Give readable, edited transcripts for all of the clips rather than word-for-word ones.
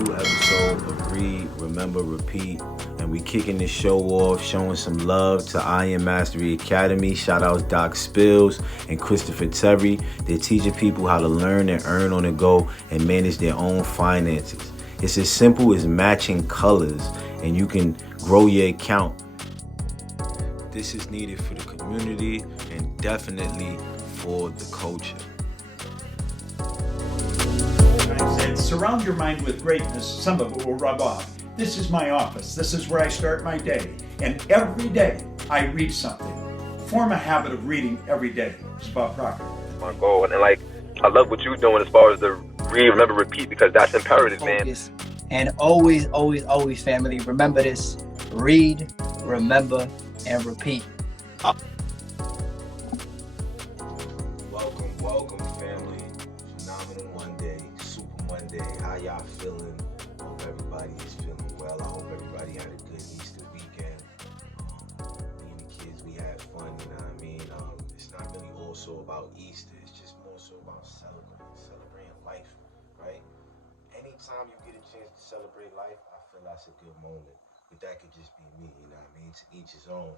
new episode of Read, Remember, Repeat. And we kicking this show off, showing some love to Iron Mastery Academy. Shout out Doc Spills and Christopher Terry. They're teaching people how to learn and earn on the go and manage their own finances. It's as simple as matching colors, and you can grow your account. This is needed for the community and definitely for the culture. I said, surround your mind with greatness. Some of it will rub off. This is my office. This is where I start my day. And every day I read something. Form a habit of reading every day. It's about Proctor. My goal. And I love what you're doing as far as the read, remember, repeat, because that's imperative, Focus. Man. And always, always, family, remember this. Read, remember, and repeat. Welcome, family. Phenomenal Monday, Super Monday. How y'all feeling? Hope everybody is feeling well. I hope everybody had a good Easter weekend. Me and the kids, we had fun, you know what I mean? It's not really also about Easter. It's just more so about celebrating life, right? Anytime you get a chance to celebrate life, I feel that's a good moment. But that could just be me, you know what I mean? To each his own.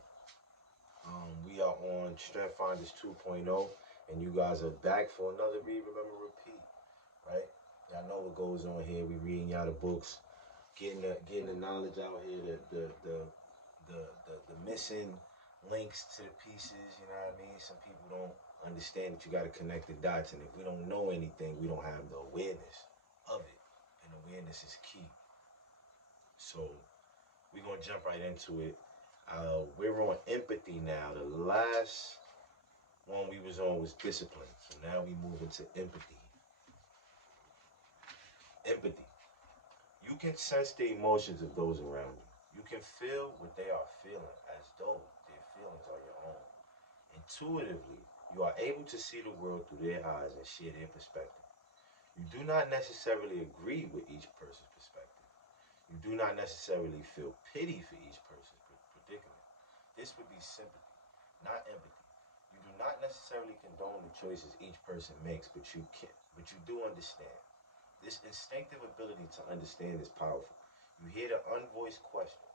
We are on Strength Finders 2.0, and you guys are back for another Read, Remember, Repeat, right? Y'all know what goes on here. We reading y'all the books, getting the knowledge out here, the missing links to the pieces, you know what I mean? Some people don't understand that you got to connect the dots, and if we don't know anything, we don't have the awareness of it, and awareness is key. So we're going to jump right into it. We're on empathy now. The last one we was on was discipline. So now we move into empathy. Empathy. You can sense the emotions of those around you. You can feel what they are feeling as though their feelings are your own. Intuitively, you are able to see the world through their eyes and share their perspective. You do not necessarily agree with each person's perspective. You do not necessarily feel pity for each person's predicament. This would be sympathy, not empathy. You do not necessarily condone the choices each person makes, but you do understand. This instinctive ability to understand is powerful. You hear the unvoiced questions.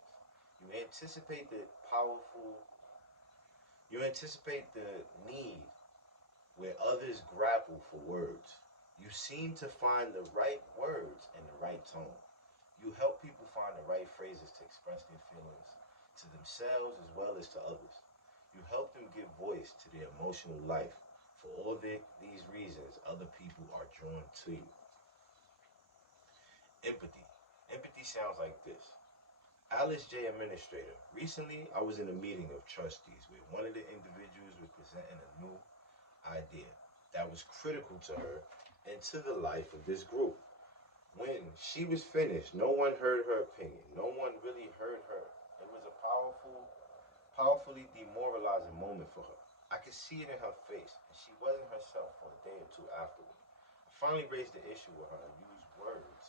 You anticipate the need where others grapple for words. You seem to find the right words and the right tone. You help people find the right phrases to express their feelings to themselves as well as to others. You help them give voice to their emotional life. For all these reasons, other people are drawn to you. Empathy. Empathy sounds like this. Alice J. Administrator. Recently, I was in a meeting of trustees where one of the individuals was presenting a new idea that was critical to her and to the life of this group. When she was finished, no one heard her opinion. No one really heard her. It was a powerfully demoralizing moment for her. I could see it in her face, and she wasn't herself for a day or two afterward. I finally raised the issue with her and used words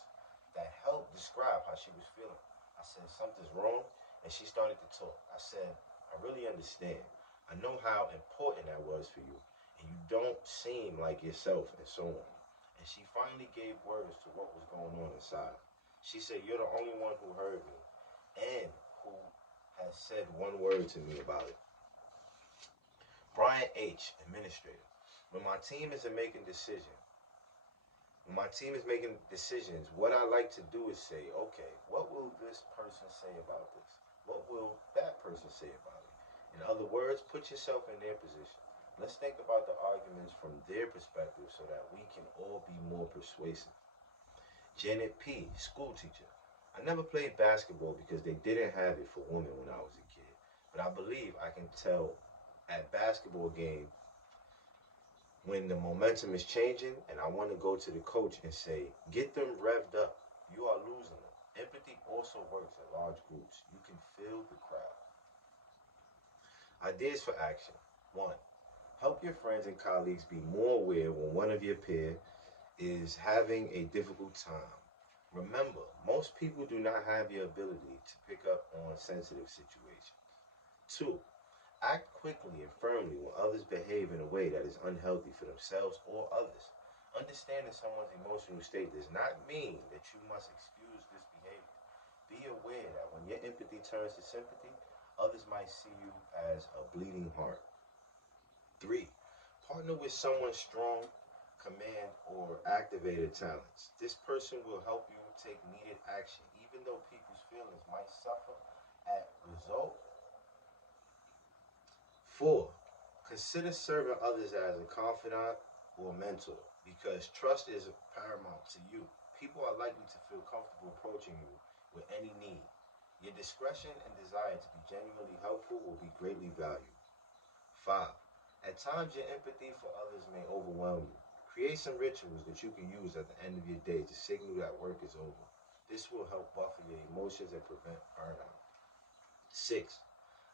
that helped describe how she was feeling. I said, something's wrong, and she started to talk. I said, I really understand. I know how important that was for you, and you don't seem like yourself, and so on. And she finally gave words to what was going on inside. She said, you're the only one who heard me and who has said one word to me about it. Brian H., Administrator. When my team is making decisions, what I like to do is say, okay, what will this person say about this? What will that person say about it? In other words, put yourself in their position. Let's think about the arguments from their perspective so that we can all be more persuasive. Janet P., school teacher. I never played basketball because they didn't have it for women when I was a kid. But I believe I can tell at basketball game when the momentum is changing and I want to go to the coach and say, get them revved up. You are losing them. Empathy also works in large groups. You can feel the crowd. Ideas for action. 1. Help your friends and colleagues be more aware when one of your peers is having a difficult time. Remember, most people do not have the ability to pick up on sensitive situations. 2. Act quickly and firmly when others behave in a way that is unhealthy for themselves or others. Understanding someone's emotional state does not mean that you must excuse Be aware that when your empathy turns to sympathy, others might see you as a bleeding heart. 3. Partner with someone strong, command, or activated talents. This person will help you take needed action, even though people's feelings might suffer at result. 4. Consider serving others as a confidant or mentor because trust is paramount to you. People are likely to feel comfortable approaching you with any need. Your discretion and desire to be genuinely helpful will be greatly valued. 5. At times, your empathy for others may overwhelm you. Create some rituals that you can use at the end of your day to signal that work is over. This will help buffer your emotions and prevent burnout. 6.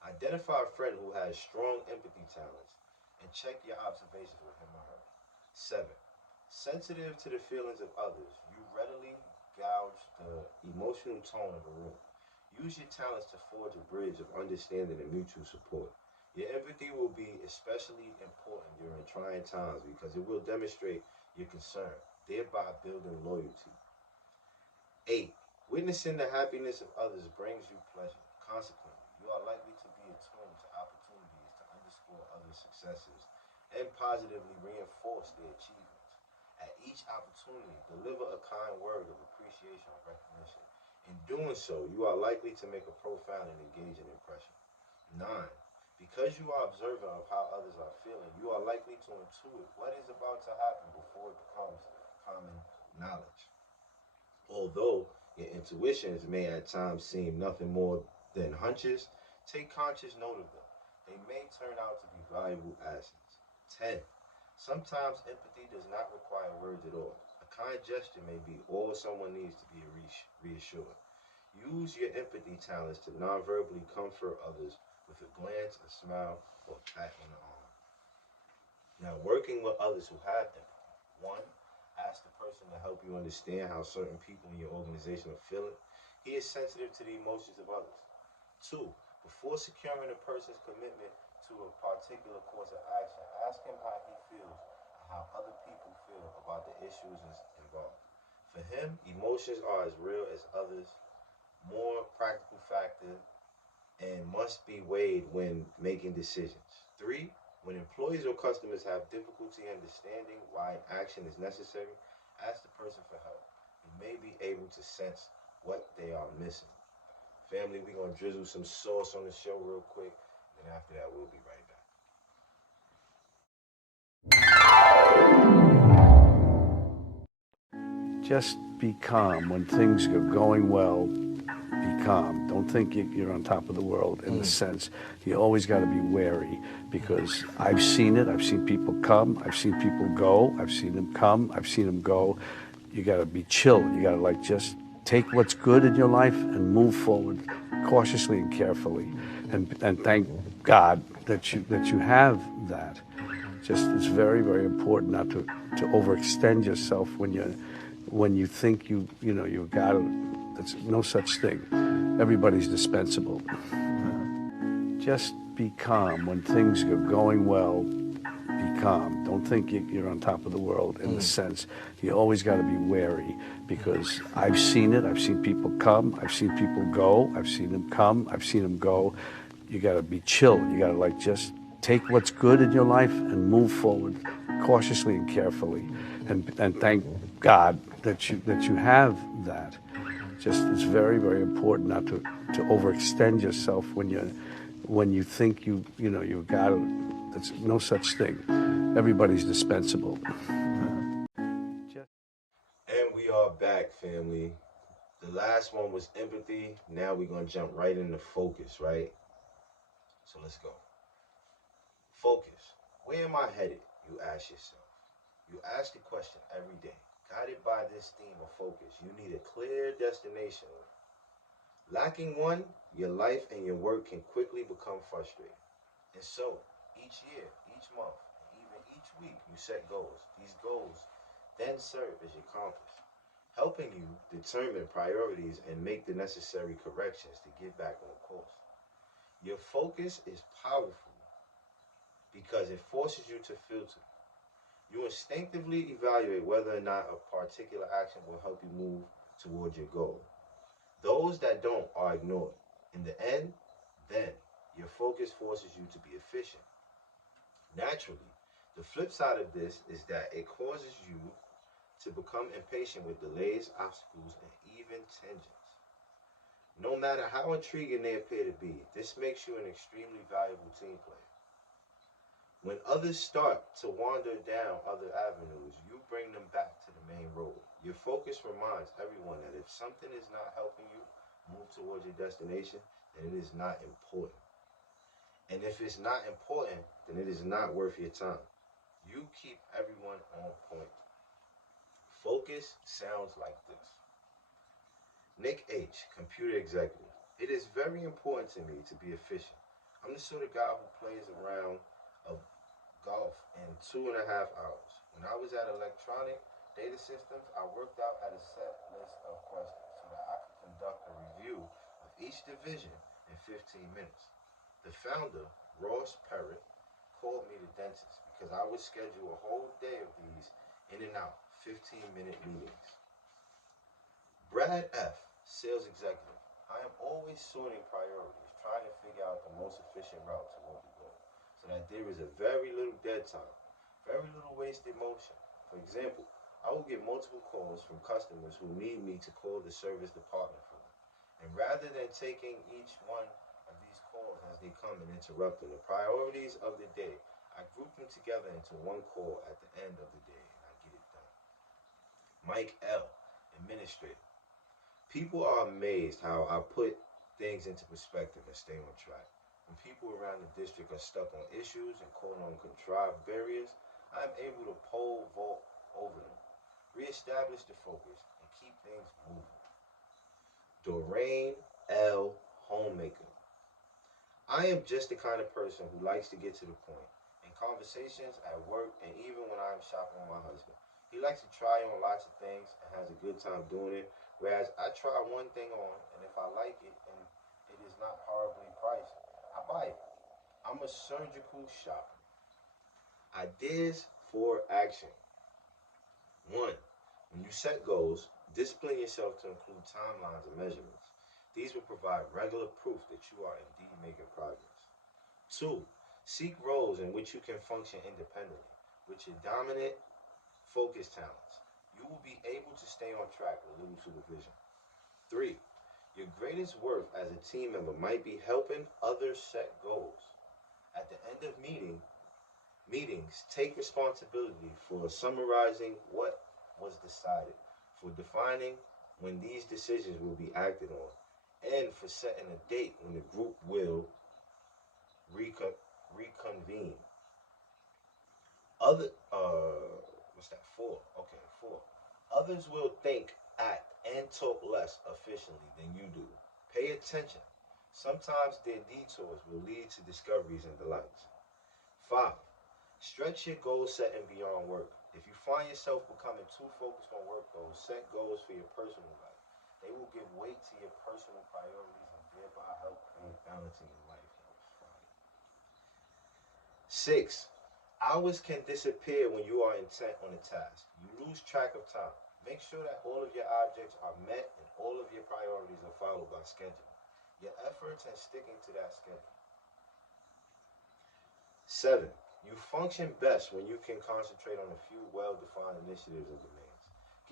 Identify a friend who has strong empathy talents and check your observations with him or her. 7. Sensitive to the feelings of others, you readily gauge the emotional tone of a room. Use your talents to forge a bridge of understanding and mutual support. Your empathy will be especially important during trying times because it will demonstrate your concern, thereby building loyalty. 8. Witnessing the happiness of others brings you pleasure. Consequently, you are likely to be attuned to opportunities to underscore others' successes and positively reinforce their achievements. At each opportunity, deliver a kind word of appreciation or recognition. In doing so, you are likely to make a profound and engaging impression. 9. Because you are observant of how others are feeling, you are likely to intuit what is about to happen before it becomes common knowledge. Although your intuitions may at times seem nothing more than hunches, take conscious note of them. They may turn out to be valuable assets. 10. Sometimes empathy does not require words at all. A kind gesture may be all someone needs to be reassured. Use your empathy talents to non-verbally comfort others with a glance, a smile, or a pat on the arm. Now, working with others who have empathy. 1. Ask the person to help you understand how certain people in your organization are feeling. He is sensitive to the emotions of others. 2. Before securing a person's commitment to a particular course of action, ask him how he feels and how other people feel about the issues involved. For him, emotions are as real as others, more practical factor, and must be weighed when making decisions. 3. When employees or customers have difficulty understanding why action is necessary, ask the person for help. You may be able to sense what they are missing. Family, we're going to drizzle some sauce on the show real quick, and after that, we'll be right back. Just be calm when things are going well. Be calm. Don't think you're on top of the world in the sense you always got to be wary because I've seen it. I've seen people come. I've seen people go. I've seen them come. I've seen them go. You got to be chill. You got to just take what's good in your life and move forward cautiously and carefully. And thank God that you have that. Just it's very, very important not to overextend yourself when you think you've got it. There's no such thing. Everybody's dispensable. Just be calm when things are going well. Be calm. Don't think you're on top of the world in the sense you always got to be wary because I've seen it. I've seen people come. I've seen people go. I've seen them come. I've seen them go. You got to be chill. You got to just take what's good in your life and move forward cautiously and carefully. And thank God that you have that. Just it's very, very important not to overextend yourself when you think you've got it. There's no such thing. Everybody's dispensable. And we are back, family. The last one was empathy. Now we're going to jump right into focus, right? So let's go. Focus. Where am I headed? You ask yourself. You ask the question every day. Guided by this theme of focus, you need a clear destination. Lacking one, your life and your work can quickly become frustrating. And so, each year, each month, and even each week, you set goals. These goals then serve as your compass, helping you determine priorities and make the necessary corrections to get back on course. Your focus is powerful because it forces you to filter. You instinctively evaluate whether or not a particular action will help you move toward your goal. Those that don't are ignored. In the end, then, your focus forces you to be efficient. Naturally, the flip side of this is that it causes you to become impatient with delays, obstacles, and even tangents. No matter how intriguing they appear to be, this makes you an extremely valuable team player. When others start to wander down other avenues, you bring them back to the main road. Your focus reminds everyone that if something is not helping you move towards your destination, then it is not important. And if it's not important, then it is not worth your time. You keep everyone on point. Focus sounds like this. Nick H., computer executive. It is very important to me to be efficient. I'm the sort of guy who plays a round of golf in 2.5 hours. When I was at Electronic Data Systems, I worked out at a set list of questions so that I could conduct a review of each division in 15 minutes. The founder, Ross Perrott, called me the dentist because I would schedule a whole day of these in and out 15-minute meetings. Brad F., sales executive. I am always sorting priorities, trying to figure out the most efficient route toward the goal so that there is a very little dead time, very little wasted motion. For example, I will get multiple calls from customers who need me to call the service department for them. And rather than taking each one of these calls as they come and interrupting the priorities of the day, I group them together into one call at the end of the day and I get it done. Mike L., administrator. People are amazed how I put things into perspective and stay on track. When people around the district are stuck on issues and caught on contrived barriers, I am able to pole vault over them, reestablish the focus, and keep things moving. Doreen L. Homemaker. I am just the kind of person who likes to get to the point. In conversations, at work, and even when I am shopping with my husband. He likes to try on lots of things and has a good time doing it, whereas I try one thing on, and if I like it and it is not horribly priced, I buy it. I'm a surgical shopper. Ideas for action. 1. When you set goals, discipline yourself to include timelines and measurements. These will provide regular proof that you are indeed making progress. 2. Seek roles in which you can function independently, with your dominant focus talents. You will be able to stay on track with little supervision. 3. Your greatest worth as a team member might be helping others set goals. At the end of meetings, take responsibility for summarizing what was decided, for defining when these decisions will be acted on, and for setting a date when the group will reconvene. Four. Others will think, act, and talk less efficiently than you do. Pay attention. Sometimes their detours will lead to discoveries and delights. 5. Stretch your goal setting beyond work. If you find yourself becoming too focused on work goals, set goals for your personal life. They will give weight to your personal priorities and thereby help create balance in your life. 6. Hours can disappear when you are intent on a task. You lose track of time. Make sure that all of your objects are met and all of your priorities are followed by schedule. Your efforts and sticking to that schedule. 7. You function best when you can concentrate on a few well-defined initiatives and demands.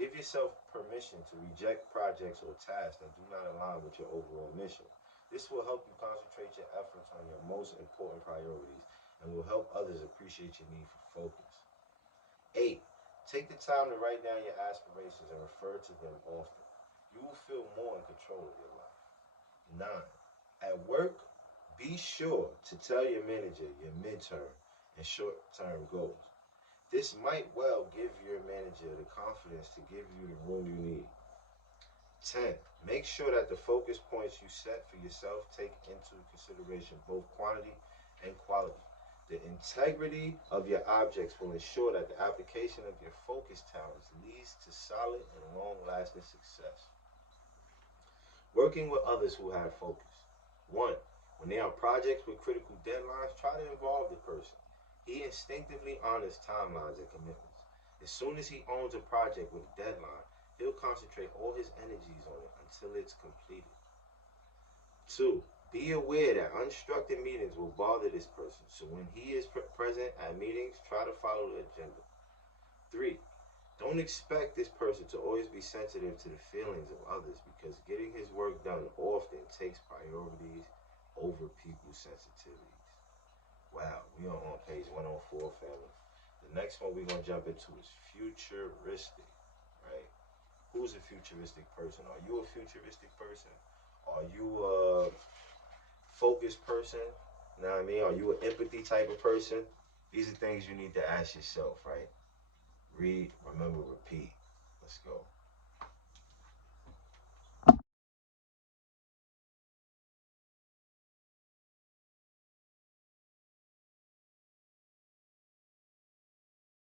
Give yourself permission to reject projects or tasks that do not align with your overall mission. This will help you concentrate your efforts on your most important priorities and will help others appreciate your need for focus. 8. Take the time to write down your aspirations and refer to them often. You will feel more in control of your life. 9. At work, be sure to tell your manager your midterm and short-term goals. This might well give your manager the confidence to give you the room you need. 10. Make sure that the focus points you set for yourself take into consideration both quantity and quality. The integrity of your objects will ensure that the application of your focus talents leads to solid and long-lasting success. Working with others who have focus. 1. When there are projects with critical deadlines, try to involve the person. He instinctively honors timelines and commitments. As soon as he owns a project with a deadline, he'll concentrate all his energies on it until until it's completed. 2. Be aware that unstructured meetings will bother this person, so when he is present at meetings, try to follow the agenda. 3. Don't expect this person to always be sensitive to the feelings of others, because getting his work done often takes priorities over people's sensitivities. Wow, we are on page 104, family. The next one we're going to jump into is futuristic, right? Who's a futuristic person? Are you a futuristic person? Are you a focused person? You know what I mean? Are you an empathy type of person? These are things you need to ask yourself, right? Read, remember, repeat. Let's go.